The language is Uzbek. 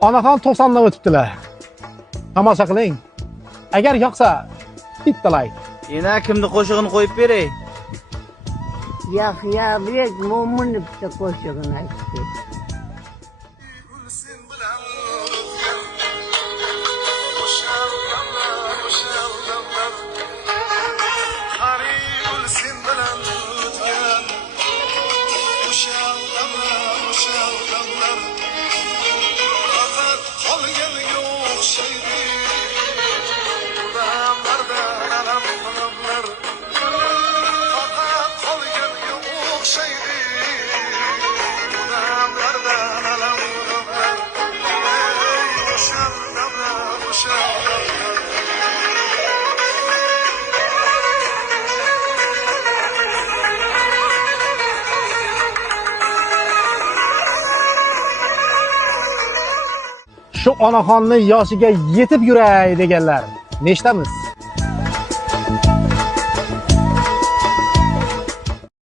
Onaxon 90 dan o'tibdilar. Tomosha qiling. Agar yoqsa, bitta like. Yana kimni qo'shig'ini qo'yib beray? Yaxyabek Mo'min bitta qo'shig'ini aytdi. Shu onaxonni yoshiga yetib yuray deganlar. Nechtamiz?